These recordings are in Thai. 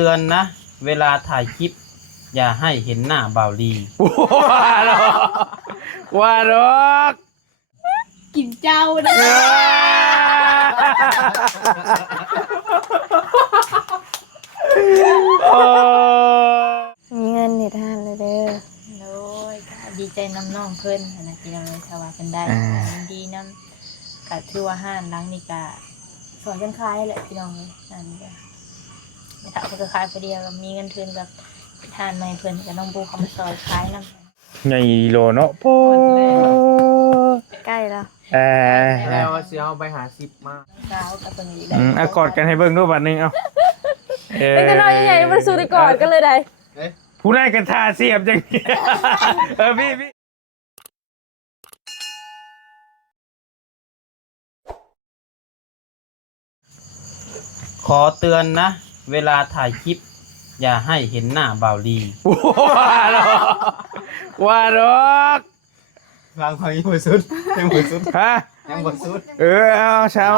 เตือนนะเวลาถ่ายคลิปอย่าให้เห็นหน้าบ่าวลีว่าดอก กินเจ้านะมีเงินเห็ดทานเลยเด้อ โอ้ยดีใจน้ำน้องเพิ่นนะพี่น้องชาวาเป็นได้ดีน้ำกะถือว่าห้านล้างนี่กะสอนกันคล้ายแหละพี่น้องเลยนั่นก็ไม่ถ้าเพิ่นคล้ายไปเดียวมีเงินทุนกับทานไม่เพิ่นกับน้องบูเขามาซอยคล้ายน้ำ ใหญ่โลเนาะโป้ ใกล้แล้ว แล้วเสียเอาไปหา10มา เช้ากับตรงนี้ กอดกันให้เบิ่งดูบัดนึงเอาเป็นกันน้อยใหญ่ๆมันสู้ได้ก่อนกันเลยได้ ผู้ได้กันทาเสียบจังพี่ขอเตือนนะเวลาถ่ายคลิปอย่าให้เห็นหน้าบ่าวลี ว่าดอก ฟังฟังยังบ่สุดยังบ่สุด ฮะ ยังบ่สุด เอาเช้า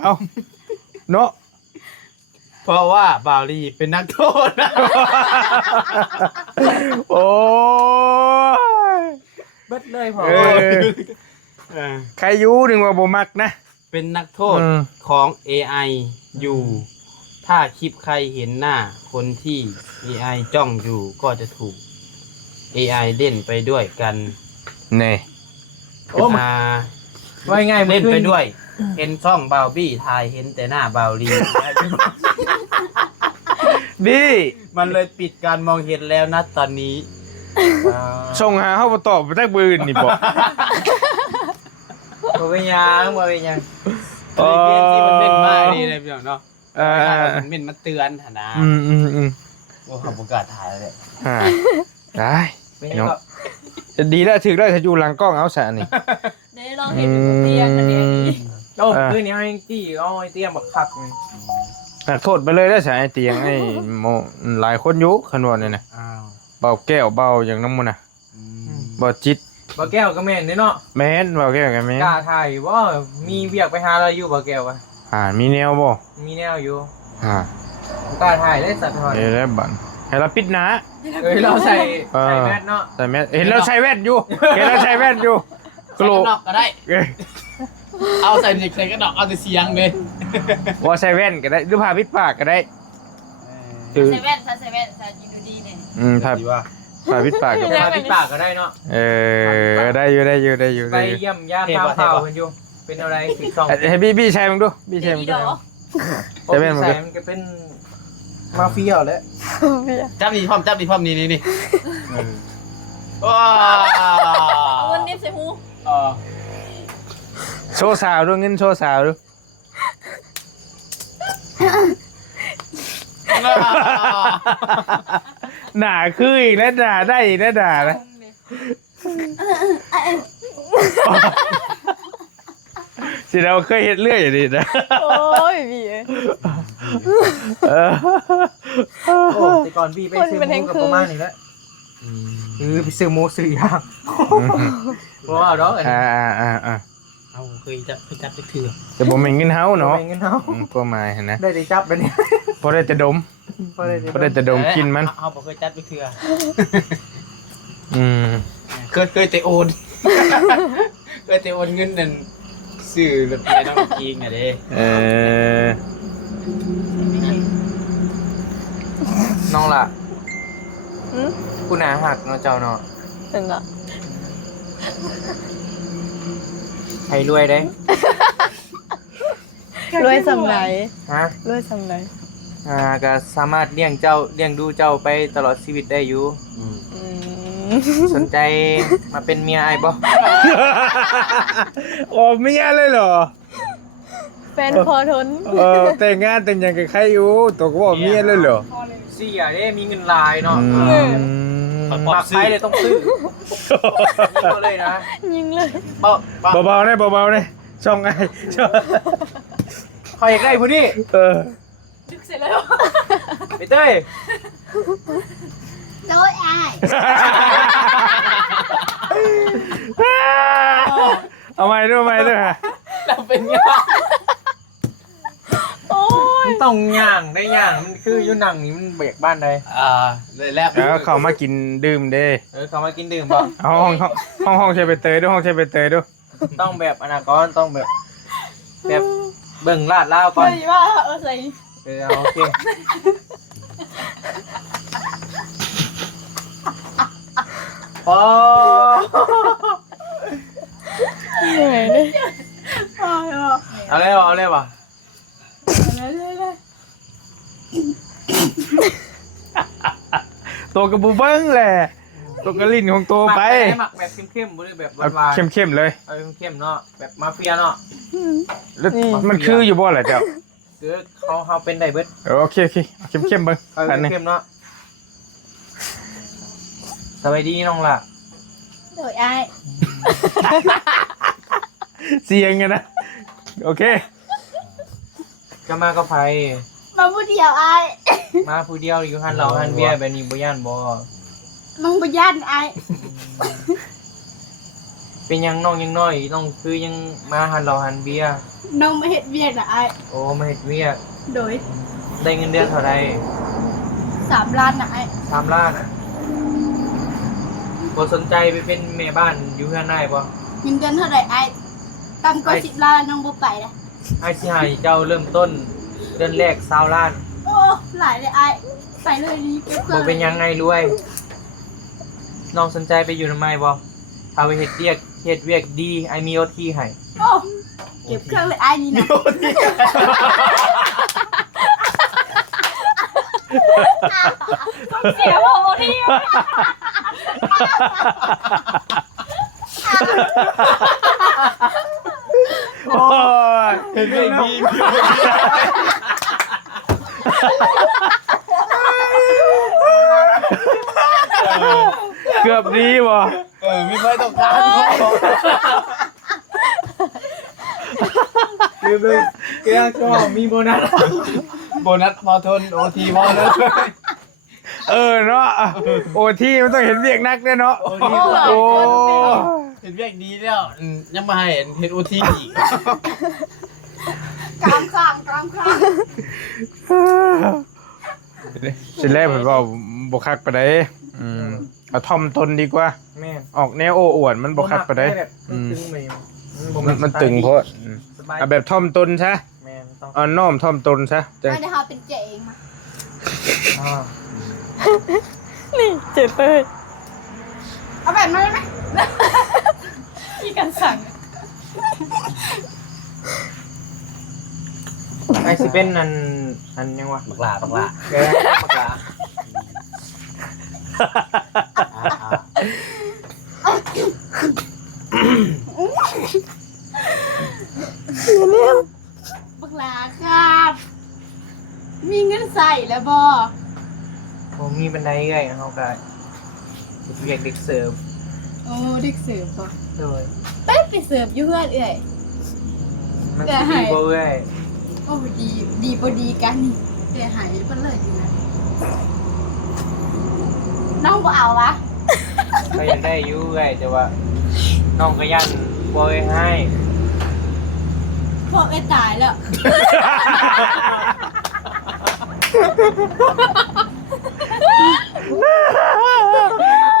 เอาเนาะ เพราะว่าบ่าวลีเป็นนักโทษนะ โอ้ย เบิดเลยพอ ใครอยู่หนึ่งว่าบ่มักนะ เป็นนักโทษของ AI อยู่ถ้าคลิปใครเห็นหน้าคนที่ AI จ้องอยู่ก็จะถูก AI เล่นไปด้วยกัน นี่ ว่าง่าย เล่นไปด้วย เห็นช่องบาวบี้ถ่ายเห็นแต่หน้าบาวลี บี้ มันเลยปิดการมองเห็นแล้วนะตอนนี้ ส่งหาเข้ามาตอบไปได้ปืนนี่บอก บ่เป็นหยังบ่เป็นหยัง เรียนที่มันเป็นมากดีเลยพี่น้องเนาะ มันเป็นมาเตือนฐานะ ว่าเขาประกาศถ่ายแล้วแหละ ได้ เป็นหยังก็ จะดีแล้วถึงได้ถ้าอยู่หลังกล้องเอาสะนี่ ได้ลองเห็นเตียงอันนี้ โอ้คืนนี้เอาจริงๆเอาไอ้เตรียมบักคักนี่ หักโทษไปเลยได้สายเตียงไอ้โมหลายคนอยู่ขนวนนี่นะ อ้าว เบาแก้วเบาอย่างน้ำมันนะเบาจิต บ่แก้วก็แม่นเด้เนาะ แม่นเบาแก้วกันแม่น กล้าถ่ายบ่มีเวียกไปหาเราอยู่บ่แก้วอะ มีแนวบ่ มีแนวอยู่ อ่าก ล้าถ่ายเลยสัตว์ทอด เอ้แล้วบันให้เราปิดหนะ เราใส่แมสเนาะ ใส่แมสเห็นเราใส่แว่นอยู่เห็นเราใส่แว่นอยู่ก ใส่ ลัว กระดอกก็ได้ เอาใส่เด็กใส่กระดอกเอาแต่เสียงเลย ว่าใส่แว่นก็ได้หรือผ้าปิดปากก็ได้ เซเว่นซาจิดูดีเนี่ย ผ้า ดีว่า ผ้าปิดปากกับ พาปิดปากก็ได้เนาะ ได้อยู่ได้อยู่ได้อยู่ ไป ได้อยู่ เยี่ยมย่ามตามข่าวกันอยู่เป็นอะไรติดช่อง ให้บี้ใช้มึงดูบี้ใช้มึงดู ใส่มันก็เป็นมาเฟียแล้ว จับดีพร้อมนี่ว้า เอาวันนี้ใส่หู โชว์สาวดูเงินโชว์สาวดูหนาคืออีกแล้วด่าได้อีกแล้วด่านะสิเราเคยเห็นเรื่อยอย่างนี้นะ โอ้ยพี่ โอ้แต่ก่อนพี่ไปซื้อหมูกับประมาณนี้แล้วไปซื้อหมูซื้อยางเพราะว่าดอกอันนี้ เอาเคยจับไปเถื่อ แต่ผมเห็นเงินเฮาเนาะ เงินเฮา ก็มาเห็นนะ ได้จับไปเนี่ย พอได้แต่ดมพอได้แต่ดมกินมัน เอาเคยจับไปเถื่อ เคยแต่โอน เคยแต่โอนเงินนั่นซื้อรถไฟน้องกิงอ่ะเด้ น้องล่ะคุณอาหักเนาะเจ้าเนาะ ถึงอ่ะ ใครรวยได้ รวยสำไร ฮะ รวยสำไร ก็สามารถเลี้ยงดูเจ้าไปตลอดชีวิตได้อยู่ สนใจมาเป็นเมียไอ้บ่ โอ้ไม่ยากเลยเหรอ แฟนพอทน แต่งงานแต่งอย่างกับใครอยู่ตัวก็บอกเมียเลยเหรอ เสียเด้มีเงินหลายเนาะ ปอก ใช้เลยต้องซื้อยิงเลยนะ ยิงเลย เบาๆนะเบาๆนะช่องไงช่อง ใครอยากได้ผู้นี้ จึกเสร็จแล้ว ไปเต้ย โดยอาย เอาใหม่ด้วยฮะ เราเป็นไง โอ้ย มันต้องย่างได้ย่างมันคืออยู่หนังนี่มันเบรกบ้านใด เลยแล้ว แล้วเขามากินดื่มเด้ เขามากินดื่มบ่ เอาห้องใช้ใบเตยด้วยห้องใช้ใบเตยด้วย ต้องแบบอนาคตต้องแบบเบิ่งลาดล่าวก่อน เฮ้ยว่าใส่ เอาโอเคพอ เหนื่อยเลย เอาเลยเอาเลยว่ะ ตัวกระบูเบิ้งแหละตัวกระลิ่นของตัวไป หมักแบบเข้มๆบ่ได้แบบห เอา วานๆ เข้มๆเลย เอาเข้มๆเนาะแบบมาเฟียเนาะ แล้วมันคืออยู่บ่แหละเจ้า คือเขาเป็นไดเบิด โอเคเอาเข้มๆเบิ้ง เอา อันนี้ เข้มๆเนาะสวัสดีน้องล่ะ โดยอ้าย เสียงไงนะโอเค จะมากับไผ มาพูดเดียวอ้าย มาผู้เดียวอยู่หันเราหันเบียร์แบบนี้บ่ย่านบ่ มึงบ่ย่านอ้าย เป็นยังน้องยังน้อยน้องคือยังมาหันเราหันเบียร์ น้องมาเฮ็ดเวียกน่ะอ้าย โอ้มาเฮ็ดเวียก โดย ได้เงินเดือนเท่าใด 3 ล้านน่ะอ้าย 3 ล้านอ่ะบ่สนใจไปเป็นแม่บ้านอยู่เฮือนได้บ่ เงินเดือนเท่าไหร่อ้ายต่ำกว่า10 ล้านน้องบ่ไปนะ ให้สิให้เจ้าเริ่มต้นเดือนแรก20 ล้าน โอ้หลายเลยอ้ายไปเลยนี่เก็บเงิ บ่เป็นยังไงรวยน้องสนใจไปอยู่ทำไมบ่ถ้าไปเฮ็ดเวียกดีไอ้มี OT ให้ โอ้เก็บเครื่องเลยอ้ายนี่นะ เสียผมที่ โอ้ย เฮ็ดเวียกดี เกือบดีบ่ มีไฟตกค้าง คือเลยเกี่ยวชอบมีโบนัส โบนัสพอทนโอทีพอเลย เนาะโอที่มันต้องเห็นเวียกนักแน่เนาะโอ้ เห็นเวียกดีแล้วยังมาให้เห็นโอทีอีก กลางข้าง สิแรกผมว่าบ่คักปานใดเอาทอมตนดีกว่า แม่น ออกแนวโอ้อวดมันบ่คักปานใด แบบตึงๆไป มันตึงโพด สบาย เอาแบบทอมตนซะ แม่นต้อง เอาน้อมทอมตนซะจัง ไม่ได้เฮาเป็นเจ๊เองมา อ่า นี่เจ็บเต้ย เอาแบบนั้นไหมที่กันสั่ง ไอ้สิเป็นอันยังวะ บักหลาบักหลา แกปากกา บักหลาครับ มีเงินใส่แล้วบ่ ผมมีบันไดเอ้ยเฮาก็เรียกเด็กเสิร์ฟ โอ้เด็กเสิร์ฟบ่ โดย ไปเสิร์ฟอยู่เพื่อนเอ้ย มันสิดีบ่เอ้ย โอ้ดีบ่ดีกันเดี๋ยวหายเพิ่นเลยอยู่นะน้องบ่เอาวะ ก็ยังได้อยู่เอ้ยแต่ว่าน้องก็ยันบ่เอ้ยให้ พวกไอ้ตายแล้ว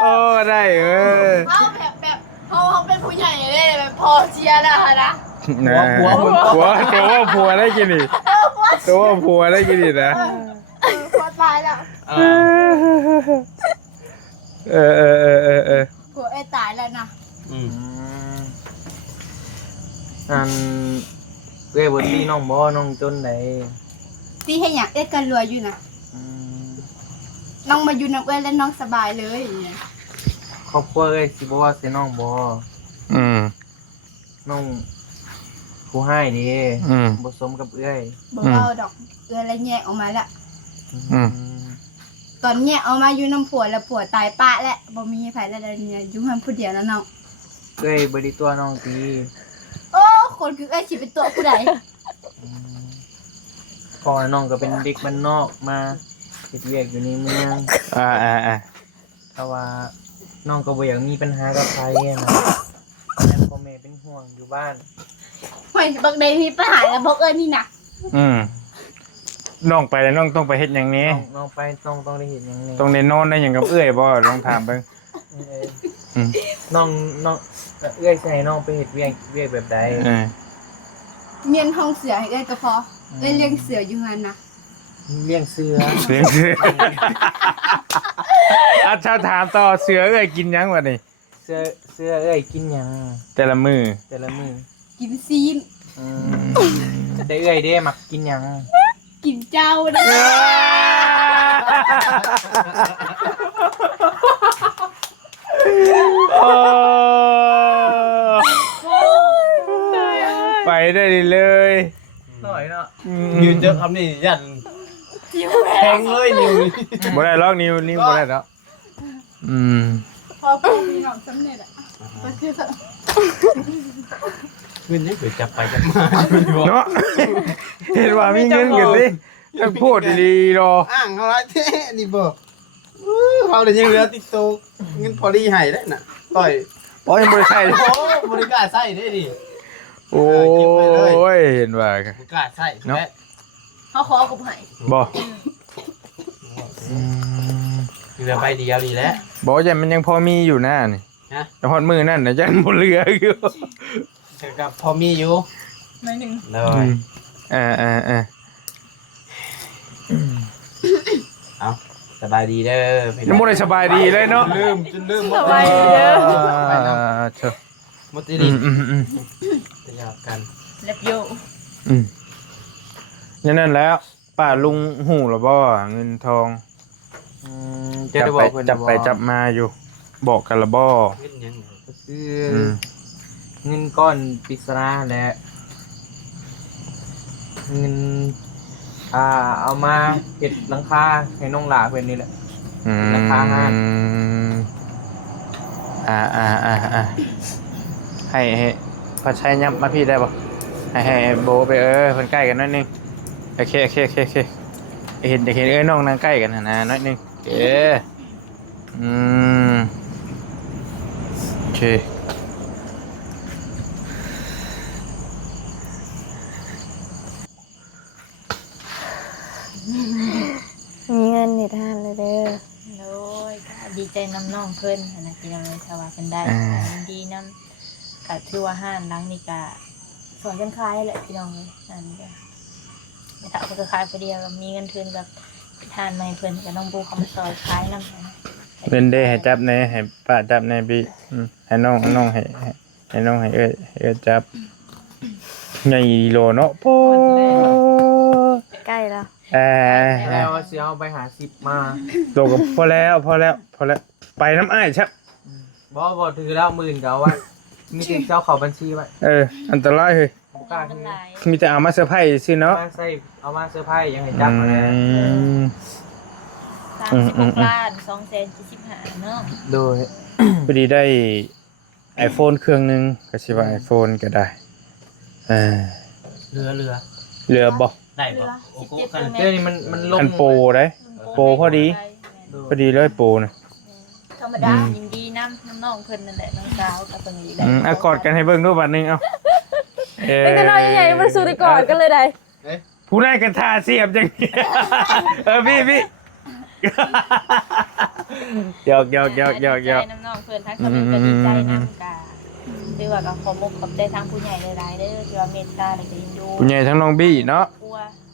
โอ้ได้เอาแบบเขาเป็นผู้ใหญ่เลยแบบพอเชียร์แล้วนะ ผัวตัวว่าผัวได้กินอีกตัวว่าผัวได้กินอีกนะ พอตายแล้ว พวกไอ้ตายแล้วนะ อันเอ้ยบ่ตีน้องบ่น้องจนได ตีให้อย่างเอ้ยกันรวยอยู่นะน้องมาอยู่น้ำเอ้ยแล้วน้องสบายเลยอย่างเงี้ย ครอบครัวเอ้ยสิบ่ว่าสิน้องบ่น้องผู้ให้นี่บ่สมกับเอ้ย บอกเอาดอกเอ้ยแล้วแยกออกมาแล้วตอนแยกออกมาอยู่น้ำผัวแล้วผัวตายปะแล้วบ่มีไผแล้วเดี๋ยวเนี่ยอยู่เพิ่นผู้เดียวแล้วน้อง เอ้ยบ่ได้ตัวน้องตี โอ้คนคือเอ้ยสิเป็นตัวผู้ใด พ่อน้องก็เป็นเด็กบ้านนอกมาเฮ็ดเวียกอยู่ในเมือง แต่ว่าน้องก็บ่อยากมีปัญหากับใครนะแต่พ่อแม่เป็นห่วงอยู่บ้าน เฮ้ยบักใดมีปัญหาแล้วบอกเอ้ยนี่นะ น้องไปแล้วน้องต้องไปเฮ็ดหยังนี้ น้องไปต้องได้เห็นอย่างนี้ ต้องได้นอนได้หยังกับเอื้อยบ่ลองถามเบิ่ง อืม น้องเอื้อยใส่น้องไปเฮ็ดเวียกแบบใด เมียนห้องเสือให้เอ้ยก็พอเอ้ยเลี้ยงเสืออยู่งั้นนะ เลี้ยงเสือ เสียงเสืออาชาถามต่อเสือเอ้ยกินหยังวะนี่ เสือเอ้ยกินหยัง แต่ละมื้อ แต่ละมื้อ กินซีน แต่เอ้ยเด้มักกินหยัง กินเจ้านะ ไปได้เลย หน่อยเนาะ ยืนเจอคำนี้ยันแทงเลยนิว บ่ได้ลอกนิ้วบ่ได้แล้วอืม พอพอมีหนองสำเร็จอ่ะก็คือ ขึ้นนี่เกิดจับไปจับมา เนาะเห็นว่ามีเงินกันดิต้องพูดดีๆรอ อ้างเขาไรแท้นี่บ่เขาเลยยังเหลือติดตัวเงินพอดีให้ได้น่ะต่อย โอ้ยบ่ได้ใช่ โอ้บริการใส่ได้ดิ โอ้ยเห็นว่า บริการใส่แม่ เขาขอกับไผ่ บ่ เหลือใบเดียวดีแล้ว บ่ยันมันยังพอมีอยู่หน้านี่ ฮะ แต่ฮอดมือนั่นน่ะยันบ่เหลืออยู่ กับพอมีอยู่ ไม่หนึ่ง เล อื ย มอ่า เอาสบายดีเด้อพี่ ยังบ่ได้สบายดีเลยเนาะ ลืมจนลืมหมด สบายดีเด้อ เชิญ หมดที่ดิน อืม จะยากกัน เล็บโย อย่างนั้นแล้วป้าลุงหูหรอบ่เงินทอง จะได้บอกเพิ่น จับไปจับมาอยู่ บอกกันละบ่ เงินยัง ก็คือ อืม เงินก้อนปริศนาและเงินเอามาเก็บหลังคาให้น้องหลาเพิ่นนี่แหละ ราคาห้า ให้พระชัยยับมาพี่ได้บ่ให้โบไปเพิ่นใกล้กันหน่อยนึงโอเคเห็นน้องนั่งใกล้กันนะหน่อยนึงอืมโอเค มีเงินนี่ท่านเลยเด้อ โดยก็ดีใจน้ำน้องเพิ่นหั้นนะพี่น้องเลยถ้าว่าเพิ่นได้ยินดีน้ำก็ถือว่าห้านหลังนี่ก็สอนกันขายแหละพี่น้องเลยนั่นก็ไม่ถ้าเพิ่นก็ขายคนเดียวก็มีเงินทุนกับทานใหม่เพิ่นกับน้องบูเขามาซอยขายน้ำนะ เป็นได้ให้จับในให้ป้าจับในพี่ให้น้องให้น้องให้เอ้ยจับใหญ่โลเนาะโป้ ใกล้แล้ว แล้วเสียเอาไปหา10มา โลก็พอแล้วไปน้ำอ้ายชับ บ่ถือแล้วหมื่นก็เอาไว้มีแต่เจ้าเข้าบัญชีไว้ อันตรายเฮ้ย บ่กล้า มัน ถือ หลาย มีแต่เอามาเซอร์ไพรส์ซิเนาะ เอามาเซอร์ไพรส์ยังให้จับมาเลย 36 ล้าน245,000เนาะ โดย พอดีได้ iPhone เครื่องนึงก็สิว่า iPhone ก็ได้เรือ เหลือบ่ ได้ปะโอ้โหกัน เดี๋ยวนี้มันลง อันโปรได้โปรพอดีเลยโปรนะ ธรรมดายินดีน้ำน้องเพิ่นนั่นแหละน้องสาวกับเพิ่นอยู่ได้ กอดกันให้เบิ่งด้วยบัดนึงเอ้า เป็นแต่น้อยใหญ่ๆมันสู้ได้ก่อนกันเลยได้ ผู้ได้กันทาเสียบจังพี่หยอก ใจน้ำน้องเพิ่นทั้งคนก็ดีใจนำกาคือว่าก็ขอมกขอบใจทางผู้ใหญ่หลายๆเด้อที่ว่าเมตตาและก็ยินดู ผู้ใหญ่ทั้งน้องบี้เนาะ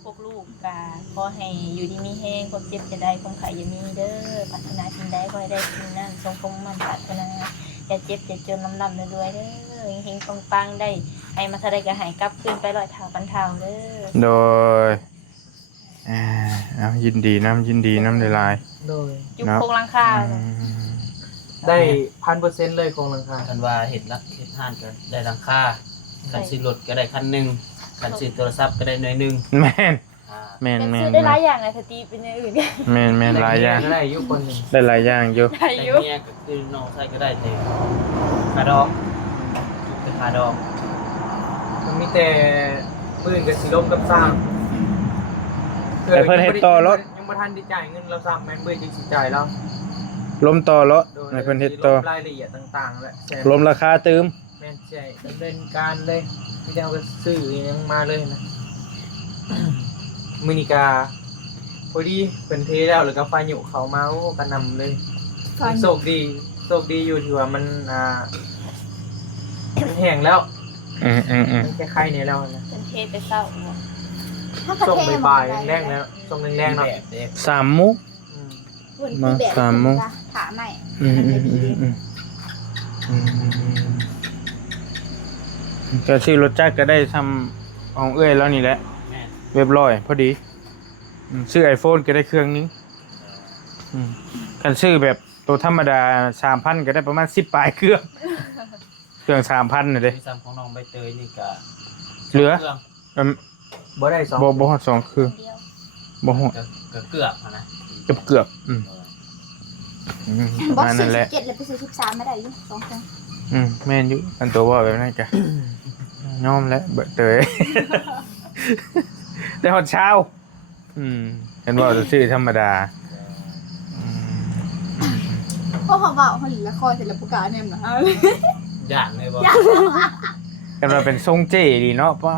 พวกลูกกาขอให้อยู่ดีมีแฮงความเจ็บจะได้ความไข่อย่ามีเด้อปรารถนาสิ่งใดขอให้ได้สิ่งนั้นทรงคงมันปรารถนาอย่าเจ็บอย่าจนลำๆรวยๆเด้อเฮงๆปังๆได้ให้มาเท่าใดก็ให้กลับคืนไป100 เท่าพันเท่าเด้อ โดยเอายินดีน้ำหลาย โดย จุกโครงหลังคา ได้ 1,000% เลยของหลังคา คันว่าเห็ดห้านก็ได้ราคาคันซื้อรถก็ได้คันหนึ่งคันซื้อโทรศัพท์ก็ได้หน่อยหนึง แม่น เป็นซื้อได้หลายอย่างนะสตีเป็นอย่างอื่น แม่นหลายอย่าง ก็ได้อยู่คนหนึง ได้หลายอย่างอยู่ ได้ แต่ อยู่ เมียก็คือน้องชายก็ได้แต่ขาดองเป็นขาดอง มันมีแต่ปืนกับสิลบกับสร้าง แต่เพิ่นเฮ็ดต่อรถ ยังบ่ทันได้จ่ายเงินเราซ้ำแม่นเบิ่จังสิจ่ายเรา ล้มต่อรถ โดย ให้เพิ่นเฮ็ดต่อ รายละเอียดต่างๆแหละ ล้มราคาตืม แม่นใช่ดำเนินการเลยไม่ได้เอาไปซื้อยังมาเลยนะ มินิกา พอดีเป็นเทแล้วแล้วก็ไฟอยู่เขามาโอ้กระนำเลยโชคดีอยู่ที่ว่ามันมันแห้งแล้วมันแค่ไข่เนี่ยแล้วนะ เป็นเทไปเศร้าเนาะ ส่งบ่ายๆแรงแล้วส่งแรงๆเนาะ 3 มุก มา3 โมง ถามใหม่ ก็ซื้อรถจักรก็ได้ทำของเอ้ยแล้วนี่แหละ แม่ เรียบร้อยพอดีซื้อ iPhone ก็ได้เครื่องนึงกันซื้อแบบตัวธรรมดา 3,000 ก็ได้ประมาณ10ปลายเครื่อง3,000น่ะเด้ ที่ซ้ำของน้องใบเตยนี่ก็ เหลือ เครื่อง บ่ได้สอง บ่ฮอด2เครื่อง เดียว บ่ฮอด ก็เกือบนะ เกือบป บอ ระ ก มาณ ซื้ นั่ อน แหละ 17เลยไปซื้อ13ไม่ได้อยู่2คน แม่นอยู่อันตัวว่าแบบนั้นจ้ะยอมแล้วเบิดเตย ได้ฮอดเช้าเห็นว่าจะซื้อธรรมดา เพราะเขาบอกเขาหลีละครเสร็จแล้วประกาศเนี่ยนะ อย่างเลยบ่ กันว่าเป็นทรงเจดีเนาะป้า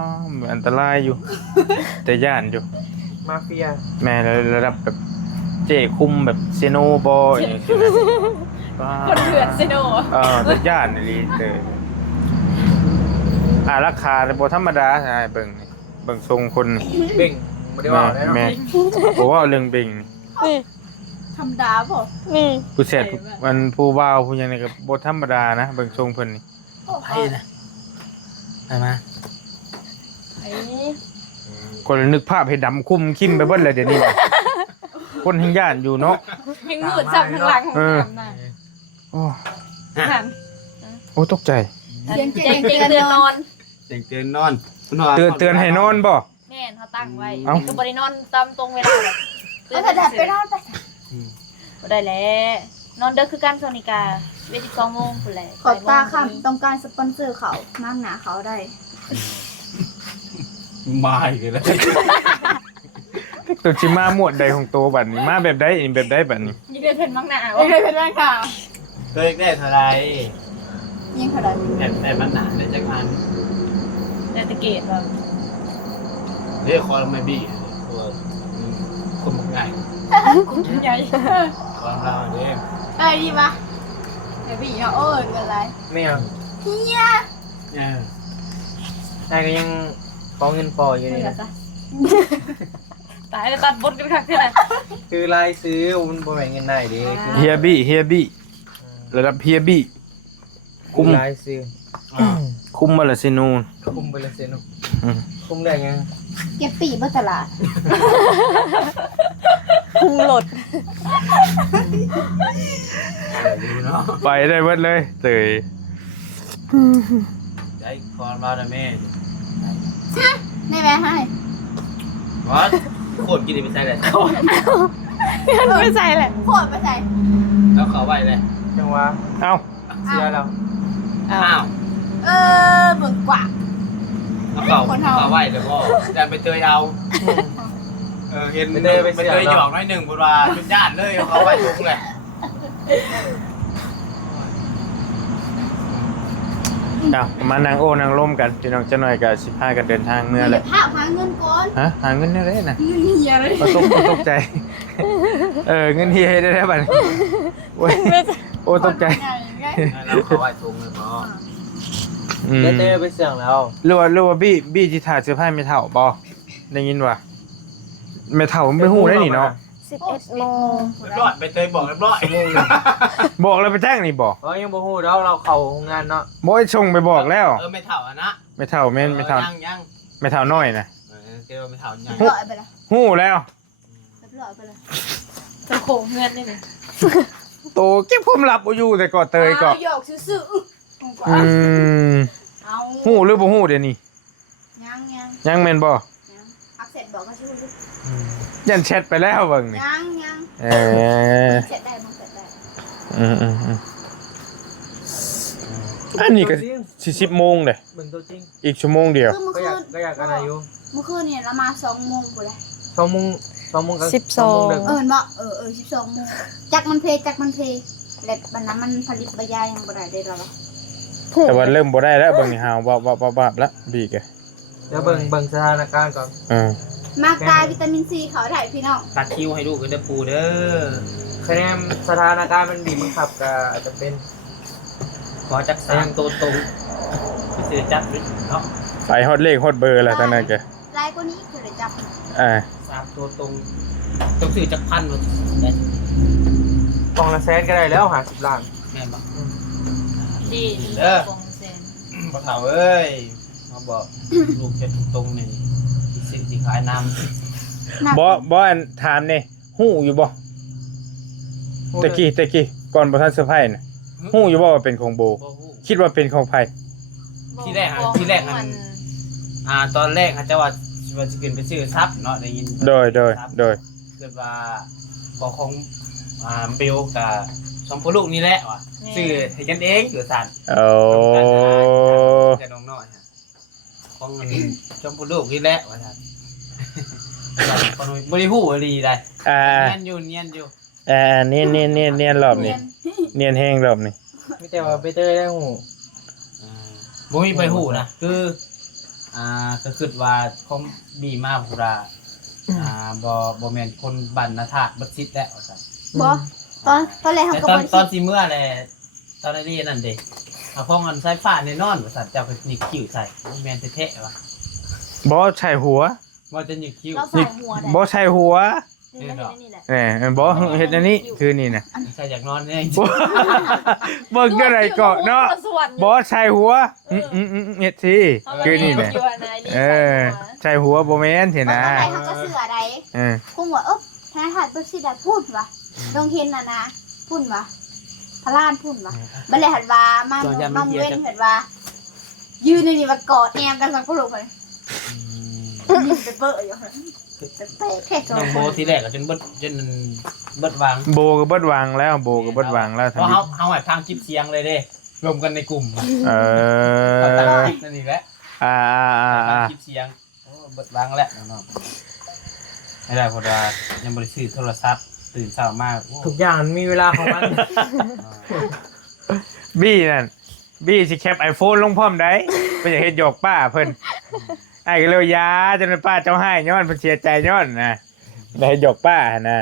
อันตรายอยู่ แต่ย่านอยู่ มาเฟีย แม่ระดับแบบเจคุมแบบเซโนบออย่างเงี้ยป้า คนเถื่อนซิโน แต่ย่านนี่เลยราคาแต่บ่ธรรมดาใช่เบิ่งทรงคนนี่ เบ่งบ่ได้ว่าได้เนาะ แม่บ่ว่าเรื่องเบ่งนี่ นี่ ธรรมดาบ่ นี่ ผู้แซ่บมันผู้บ่าวผู้หยังนี่ก็บ่ธรรมดานะเบิ่งทรงเพิ่นนี่ ไปนะไปมา ไอ้ คนนึกภาพให้ดำคุ้มคิมไปเบิดเลยเดี๋ยวนี้ คนแห่งย่านอยู่เนาะ ยังมืดจับทางหลังของทำน่ะ โอ้ หัน โอ้ตกใจ เตียง เตียงเตือนนอน เตียงเตือนนอน เตือนให้นอนบ่ แม่นเขาตั้งไว้ เอ้า ก็บ่ได้นอนตามตรงเวลาหรอก เขาจะดับไปนอนไป บ่ได้แล้วนอนเด้อคือการโซนิกา22 โมงพุ่นแหละ ขอบตาค่ะต้องการสปอนเซอร์เขาน้ำหนาเขาได้ มาอีกแล้ว ตัวจิมาหมวดใดของตัวบัดนี้มาแบบใดนี่แบบใดบัดนี้ ยังได้เพิ่นมักหน้า ไม่ได้เป็นไรค่ะ เตยได้เท่าไร ยิ่งเท่าไหร่ แต่มันหนาได้จักอัน แต่ตะเกียบแบบ เรียกคอไม่บี้ตัวคนมันง่าย กุ้งใหญ่ ความเราเด้ ดีปะเดี๋ยวพี่เนาะเงินอะไร ไม่เอา เฮีย เนี่ย นายก็ยังขอเงินปออยู่ เงิ นี่ น นะ จ้ะ ตายแล้วตัดบทกันคักเท่าไหร่ คือรายซื้อมันบ่แบ่งเงินได้เด้คือ เฮียบี้ระดับเฮียบี้ คุ้ม รายซื้อ คุมมาละสินูน คุมไปเลยเซนุ อืม คุมได้ยัง เก็บปีบ่ตลาด พุงหลด ดูเนาะ ไปได้เบิดเลยเตย ได้ความเราได้แม่ ไม่แม่ให้ วัดโคตรกินไปใส่เลย ไม่ใส่แหละ โคตรไปใส่ แล้วเขาไว้เลย จังหวะ เอ้า เสียแล้ว อ้าว เบิ่งกว่า แล้วเขาไว้เลยพ่อแต่ไปเตยเอาเห็นไปเตยหยอกน้อยหนึ่งบุราเป็นญาติเลยเขาไว้ทุกเลย มานางโอ้นางร่มกันพี่น้องจะหน่อยกับ15กันเดินทางเมื่อแหละ ภาพหาเงินก่อน ฮะหาเงินได้เลยนะ เงินเฮียเลย ตกใจ เงินเฮียได้บัดนี้โอ้ยโอ้ตกใจ แล้วเขาไว้ทุกเลยพ่อ ได้เต้ไปเสี่ยงแล้ว หรือว่าบี้ที่ถ่ายเสื้อผ้าไม่เท่าบ่ได้ยินว่าไม่เท่ามันไม่ฮู้ได้นี่เนาะ 11 โมง เรียบร้อยไปเตยบอกเรียบร้อย บอกแล้วไปแจ้งนี่บ่ เพราะยังบ่ฮู้แล้วเราเข้างานเนาะ บ่ให้ส่งไปบอกแล้ว ไม่เท่านะ ไม่เท่าแม่นไม่เท่า ยัง ไม่เท่าน้อยนะ เตยไม่เท่ายัง ปล่อยไปละ ฮู้แล้ว ปล่อยไปละ จะโขงเงินได้เลย โตเก็บความลับบ่อยู่แต่ก็เตยก็ หยอกซื่อๆ อืม เอา ฮู้หรือบ่ฮู้เดี๋ยวนี้ ยัง ยังแม่นบ่ อักเสบบอกก็ชื่อ ยันแชทไปแล้วเบิ่งนี่ ยัง เสร็จได้มันเสร็จได้ อันนี้ก็สิ10โมงเด้ เบิ่งตัวจริง อีกชั่วโมงเดียว คือเมื่อ ก็ คื อยากอะไรอยู่ เนี่ยเรามา2 โมงกูเลย 2 โมงกับ 12 ดึก บ่12 โมงจักมันเพแล้วบัดนั้นมันผลิตใบยายังบ่ได้เรา แต่ว่าเริ่มบ่ได้แล้วเบิ่งนี่ฮาววับแล้วบีกอะ เดี๋ยวเบิ่งสถานการณ์ก่อน อือ มากตายวิตามินซีเขาได้พี่น้อง ตัดคิวให้ลูกกันเด้อปูเด้อ คะแนนสถานการณ์มันบีบบังคับก็อาจจะเป็น ขอจัก3ตัวตรงพี่ซื้อจัดวิเนาะ ไปฮอดเลขฮอดเบอร์แล้วตอนนั้นแก ลายกว่านี้คือได้จับ 3ตัวตรงต้องซื้อจักพันบ่ได้ กองละแสนก็ได้แล้ว50 ล้าน แม่นบ่ ดี เด้อ กองเซน บ่เฒ่าเอ้ยมาบอกลูกจะตรงนี่สิสิขายน้ำ บ่อันถามนี่ฮู้อยู่บ่ตะกี้ก่อนบ่ทันเซอร์ไพรส์น่ะฮู้อยู่บ่ว่าเป็นของโบ บ่ฮู้ คิดว่าเป็นของไผ ที่แรกอัน ตอนแรกเขาจะว่าสิขึ้นไปซื้อทรัพย์เนาะได้ยิน โดย เกิดว่าบ่ของเบลกับสองพ่อลูกนี่แหละว่ะซื้อให้กันเองอยู่สั่น โอ้ กับน้องน้อยฮะของอันสองพ่อลูกนี่แหละว่าซั่นคนบ่ได้ฮู้ดีได้เนียนอยู่เนียนรอบนี้เนียนแฮงรอบนี้ ไม่แต่ว่าไปเตยได้หู บ่มีไปฮู้นะคือก็คิดว่าของบีมาพุราบ่แม่นคนบ้านนาทาบ่ซิดแล้วว่าซั่น บ่ตอนแรกเขา แต่ ก็ ต บ่ อน ได้ ตอนสิเมื่อแหละตอนนี้นั่นเด้เอาพ้องอันสายฟ้าแน่นอนว่าซั่นเจ้าก็หยิกคิ้วใส่บ่แม่นแท้ๆว่ะ บ่ใช่หัว ว่าจะหยิกคิ้ว เราใส่หัวได้ บ่ใช่หัว นี่แหละนี่แหละ บ่เฮ็ดอันนี้คือนี่น่ะ ใส่อยากนอนแน่ เบิ่งจังได๋ก็เนาะ ส่วน บ่ใช่หัวเฮ็ดสิคือนี่น่ะใช่หัวบ่แม่นสิ ตอน นะ แรกเขาก็เสืออะไร คงว่าธนาคารเบิ่งสิได้พูดว่ะลงเห็นน่ะนะพูดว่ะพระลานพูดว่ะบ่เลยหันว่ามาน้องเว้นเห็นว่ายืนอยู่นี่ว่ากอดแอมกันสักพวกลูกเลยนี่ไปเบ้ออยู่แต่แค่โจ น้องโบทีแรกก็จนเบิดวาง โบก็เบิดวางแล้วโบก็เบิดวางแล้ว เพราะเฮาให้ทางคลิปเสียงเลยเด้รวมกันในกลุ่ม ตั้ง คลิปนั่นนี่แหละ คลิปเสียงโอ้เบิดวางแล้วน้องๆไม่ได้เพราะว่ายังบ่ได้ซื้อโทรศัพท์ตื่นเช้ามาก ทุกอย่างมีเวลาของมัน บี้นั่นบี้สิแคป iPhone ลงพร้อมได้ไปอยากเฮ็ดหยอกป้าเพิ่นไอ้ก็เลยยาจนป้าเจ้าให้ย้อนเพิ่นเสียใจย้อนนะได้หยอกป้าหั่นนะ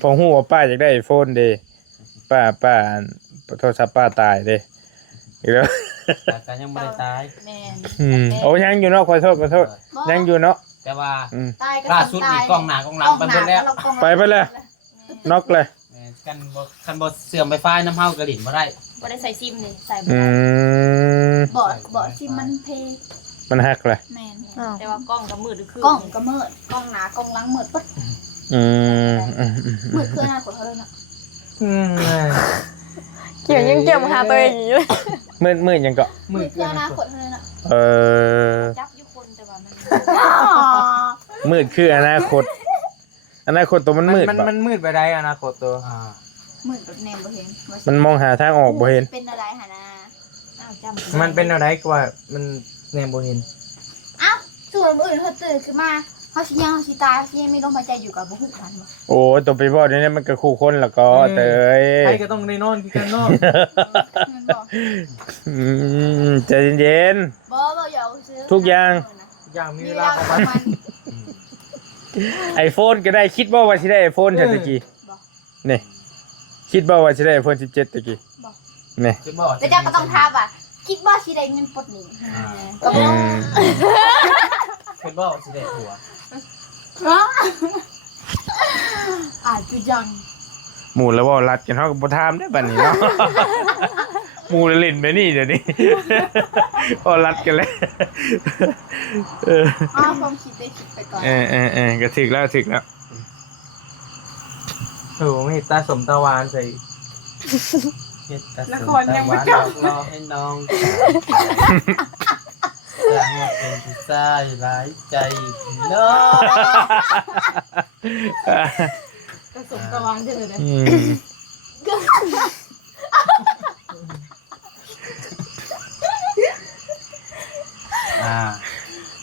พอฮู้ว่าป้าอยากได้ iPhone เด้ป้าโทรศัพท์ป้าตายเด้อีกแล้ว แต่ยังไม่ได้ตาย แม่ โอ้ยังอยู่เนาะขอโทษยังอยู่เนาะ แต่ว่า ตายก็ ล่าสุดนี่กล้องหน้ากล้องหลังไปหมดแล้ว ไปเลยน็อกเลย กันบ่เสื่อมไฟฟ้าน้ำเฮากระดิ่งบ่ได้ บ่ได้ใส่ซิมนี่ใส่ บ่สิมันเพ มันหักเลย แม่น แต่ว่ากล้องก็มืดคือก ล้องก็มืดกล้องหน้ากล้องหลังมืดปึ๊ดมืดคือหน้าคนเขาเลยเนาะ เกี่ยวยังเกี่ยวมาหาตัวเองอยู่เลย มืดยังก็ มืดคือหน้าคนเขาเลยเนาะ จับอยู่คนแต่ว่ามัน มืดคืออนาคตตัวมันมืด มันมืดไปได้อนาคตตัว มืดแบบแนมบ่เห็น มันมองหาทางออกบ่เห็น เป็นอะไรหานะ อ้าวจำ มันเป็นอะไรกว่ามันแนมโบเห็น อ้าวส่วนอื่นเขาตื่นขึ้นมาเขาสิยังเขาสิตายเขาสิยังมีลมหายใจอยู่กับบ่ฮู้กันบ่ โอ้ตัวไปบอกนี่มันก็คู่คนละก็เตย ใครก็ต้องได้นอนที่กันนอน มันบอก ใจเย็น บ่อย่าเอาซื้อ ทุกอย่าง อย่างมี มี เว เว ลา ลา ของ ประ มัน มาณ ไอโฟนก็ได้คิดว่าสิได้ไอโฟนตะกี้นี่คิดว่าสิได้ไอโฟน17ตะกี้นี่ แต่เจ้าก็ต้องถามว่าคิดว่าสิได้เงินปลดหนี้ก็บ่ เป็นบ่สิได้หัว อาจจะยัง หมู่แล้วว่ารัดกันเฮาก็บ่ถามได้บัดนี้เนาะหมู่เล่นไปนี่เดี๋ยวนี้พอรัดกันแล้ว ความคิดได้คิดไปก่อน ก็ถึกแล้ว โอ้โหไม่ตาสมตะวานใส่ เฮ็ดตะสมตะวันรอให้น้องอยากมาเป็นผู้ชายหลายใจเนาะ ผสมกระวังเฉยเลย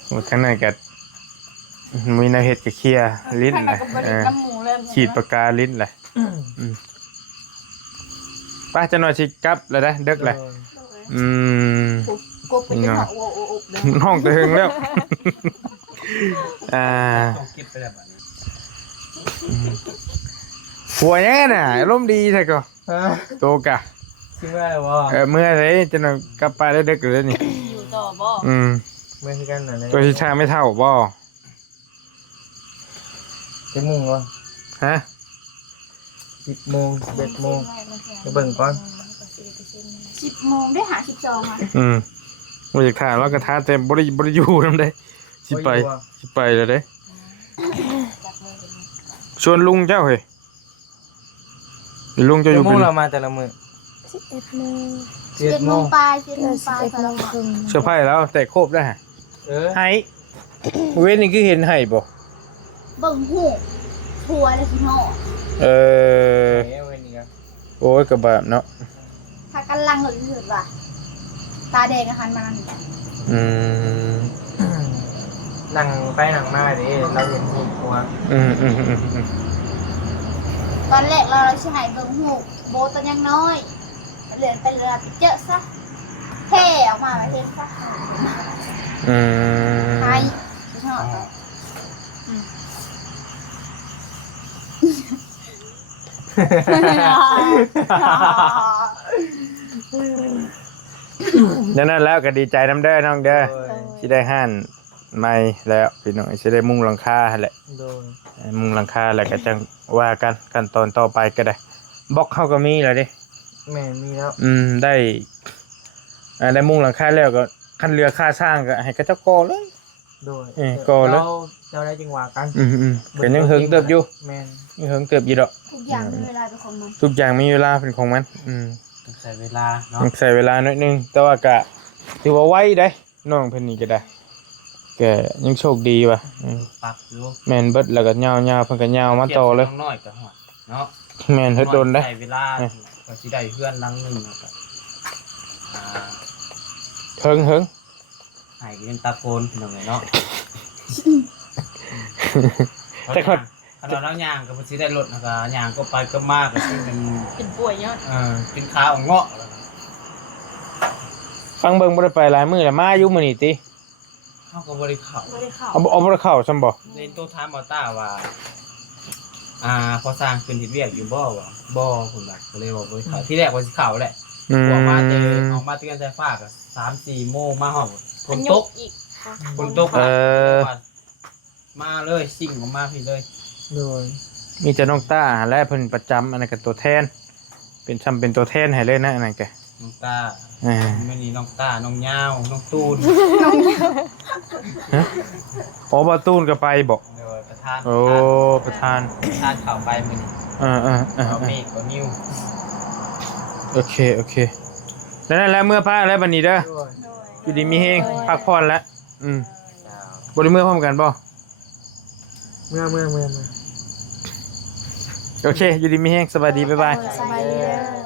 หมดทั้งนั้นก็มีแนวเฮ็ดก็เคลียร์ลิ้น ข้างใน นะ ก็บริน้ำหมูเลย ขีดปากกาลิ้นแหละป้าจะนอนสิกลับแล้วนะเดึกเลย กบไปจะหัวโอ้เลย ห้องตะหึงแล้ว ต้องคิดไปแล้วบัดนี้ หัวยังไงน่ะอารมณ์ดีใช่ก็โตกะ คิดว่าอะไรวะ เมื่อไรจะนอนกลับไปได้เด็กเลยนี่ อยู่ต่อบ่ เมื่อกันอะไร ตัวชิชาไม่เท่าบ่ จะมุ่งวะ ฮะ 10 โมง 11 โมงจะเบิ่งก่อน 10 โมงได้หา12อ่ะ มาจากทางแล้วกระทะเต็มบริยูน้ำได้สิไปเลยเด้ชวนลุงเจ้าเฮ้ยลุงจะอยู่ มุ่ เป็ ง น เรามาแต่ละมื้อ 11โมง 11 โมงปลาย11 โมงปลาย 11โมงครึ่ง เสื้อผ้าแล้วแต่โคบได้ฮะ เออ ไห้เว้นนี่คือเห็นไห้บ่ เบิ่งหูทัวเลยพี่น้อง เออ เอ้ยเว้ยนี่ครับ โอ้ยกระบะเนาะ ถ้ากำลังหลุดหลุดว่ะตาแดงอาหารมานั่น อืม นั่งไปนั่งมาดิเราเห็นหุ่นตัว อืม ตอนแรกเราใช้ให้เบิ่งหูโบตอนยังน้อยเหลือไปเรือไปเจอซะเท่ออกมาไปเห็นซะ ไทยพี่น้องเนาะ นั่นแล้วก็ดีใจน้ำเด้อน้องเด้อ โดย ที่ได้ห้านใหม่แล้วพี่น้องสิได้มุงหลังคาหั่นแหละ โดย มุงหลังคาแล้วก็จังว่ากันขั้นตอนต่อไปก็ได้บล็อกเขาก็มีแล้วเด้ แม่มีแล้ว ได้ได้มุงหลังคาแล้วก็คันเรือค่าสร้างก็ให้กระเจ้าก่อเลย โดย ก่อเลย เราได้จังหวะกัน ก็ยังเฮิงเติบอยู่ แม่น ยังเฮิงเติบอยู่ดอก ทุกอย่างมีเวลาเป็นของมัน ทุกอย่างมีเวลาเป็นของมันต้องใช้เวลาเนาะ ต้องใช้เวลาหน่อยนึงแต่ว่าก็ถือว่าไวได้น้องเพิ่นนี่ก็ได้แกยังโชคดีว่ะปรับอยู่ แม่นเบิดแล้วก็ยาวๆเพิ่นก็ยาวมาต่อเลย ทีบกับน้องน้อยก็ฮอดเนาะ แม่นเฮ็ดโดนได้ ใช้เวลาก็สิได้เพื่อนหลังหนึงแล้วก็อ่า เฮิง ให้เป็นตะโกนพี่น้องเนาะ แต่คน ขนาดเราย่างก็บ่สิได้รถนะก็ย่างก็ไปก็มาก็สิเป็น เป็นป่วยยอด เป็นขาของเงาะแล้วนะ ฟังเบิ่งบ่ได้ไปหลายมื้อแล้วมาอยู่มื้อนี้ติ เฮาก็บ่ได้เข้า บ่ได้เข้า เอาบ่ได้เข้าซั่นบ่ เล่นโตถามบ่ต้าว่า พอสร้างขึ้นเฮ็ดเวียกอยู่บ่วะบ่พุ่นน่ะก็เลยว่าบ่ได้เข้าที่แรกว่าสิเข้าแหละออกมาแต่กันไฟฟ้าก็ 3-4 โมงมาฮอดฝนตก อีก ฝนตกมาเลยสิ่งออกมาพี่เลย โดย มีแต่น้องต้าและเพิ่นประจำอันนั้นก็ตัวแทน เป็นตัวแทนให้เลยนะอันนั้นก็ น้องตา อ่า มื้อนี้น้องตาน้องยาวน้องตูน อ๋อบ่ตูนก็ไปบ่ เดี๋ยวประธาน โอ้ประธาน เข้าไปมื้อนี้ เอาเมฆเอานิ้ว โอเคแล้วนั่นแหละเมื่อพระแล้วบัดนี้เด้อ โดย อยู่ดีมีเฮงพักผ่อนแล้วบ่ได้เมื่อพร้อมกันบ่ เมื่อ โอเคอยู่ดีมีเฮงสวัสดีบ๊ายบาย สบายดีเด้อ